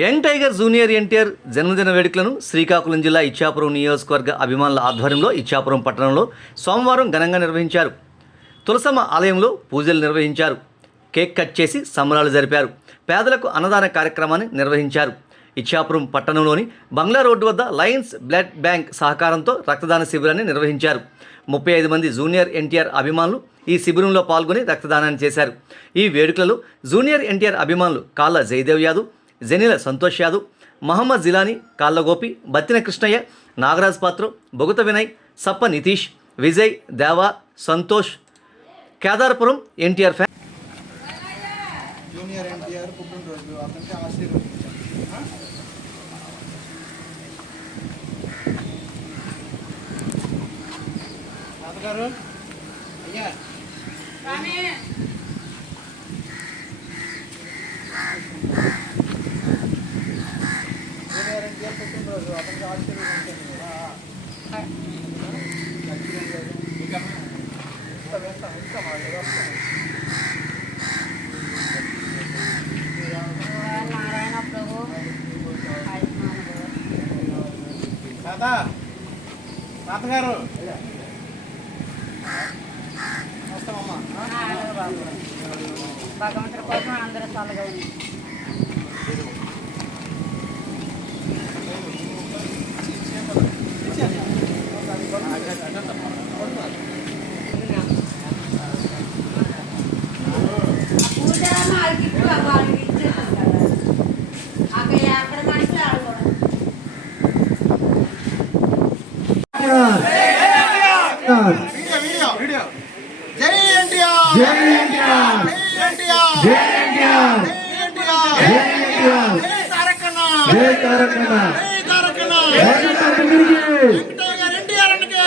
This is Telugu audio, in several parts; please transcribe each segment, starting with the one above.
యంగ్ టైగర్ జూనియర్ ఎన్టీఆర్ జన్మదిన వేడుకలను శ్రీకాకుళం జిల్లా ఇచ్చాపురం నియోజకవర్గ అభిమానుల ఆధ్వర్యంలో ఇచ్చాపురం పట్టణంలో సోమవారం ఘనంగా నిర్వహించారు. తులసమ్మ ఆలయంలో పూజలు నిర్వహించారు. కేక్ కట్ చేసి సంబరాలు జరిపారు. పేదలకు అన్నదాన కార్యక్రమాన్ని నిర్వహించారు. ఇచ్చాపురం పట్టణంలోని బంగ్లా రోడ్డు వద్ద లయన్స్ బ్లడ్ బ్యాంక్ సహకారంతో రక్తదాన శిబిరాన్ని నిర్వహించారు. 35 మంది జూనియర్ ఎన్టీఆర్ అభిమానులు ఈ శిబిరంలో పాల్గొని రక్తదానాన్ని చేశారు. ఈ వేడుకలలో జూనియర్ ఎన్టీఆర్ అభిమానులు కాళ్ళ జయదేవ్ యాదవ్, జెనిల సంతోష్ యాదవ్, మహమ్మద్ జిలానీ, కాళ్ళగోపి, బత్తిన కృష్ణయ్య, నాగరాజ్ పాత్ర, బొగుత వినయ్, సప్ప నితీష్, విజయ్, దేవా, సంతోష్, కేదార్పురం ఎన్టీఆర్ ఫ్యాన్ జూనియర్ ఎన్టీఆర్ పుట్టినరోజు అతనికి ఆశీర్వదించారు. తాతగారు అయ్యా జూనియర్ ఎన్టీఆర్ పుట్టినరోజు అతనికి ఆశీర్వదించారు. తాతగారు వస్తామమ్మా. భగవంతుడి కోసం అందరూ చల్లగా ఉంది. పూజ వాళ్ళకి ఇచ్చేసారు కదా అక్కడ మనిషి జై ఎన్టీఆర్, జై ఎన్టీఆర్, జై ఎన్టీఆర్, జై ఎన్టీఆర్, జై తారకన్న, జై తారకన్న, జై తారకన్న, ఎన్టీఆర్ ఎన్టీఆర్ అన్నకే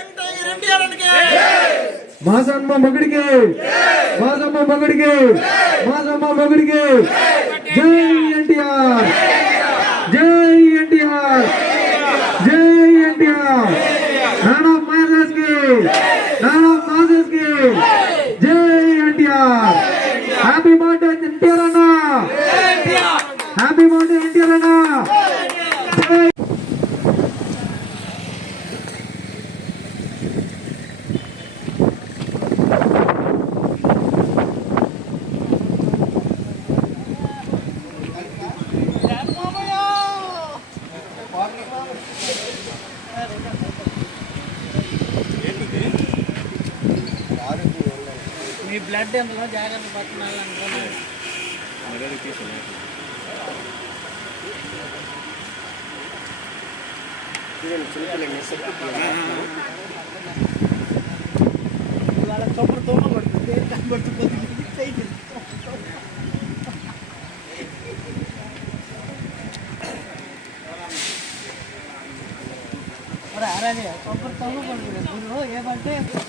ఎన్టీఆర్ ఎన్టీఆర్ అన్నకే మాసమ్మ మగుడికి, మాసమ్మ మగుడికి, మాసమ్మ మగుడికి జై ఎన్టీఆర్, జై ఎన్టీఆర్, జై ఎన్టీఆర్, నానా మాసెస్ కి, నానా మాసెస్ కి జై ఎన్టీఆర్. హ్యాపీ బర్త్డే ఎన్టీఆర్ అన్న, హ్యాపీ బర్త్డే ఎన్టీఆర్ అన్న. జై మీ బ్లడ్ ఎందులో జాగ్రత్త పడుతున్నాను. వాళ్ళ చొప్పుడు తోమ పడుతుంది పడుతుంది. అరే చొప్పుడు తోమ పడుతుంది ఏమంటే జై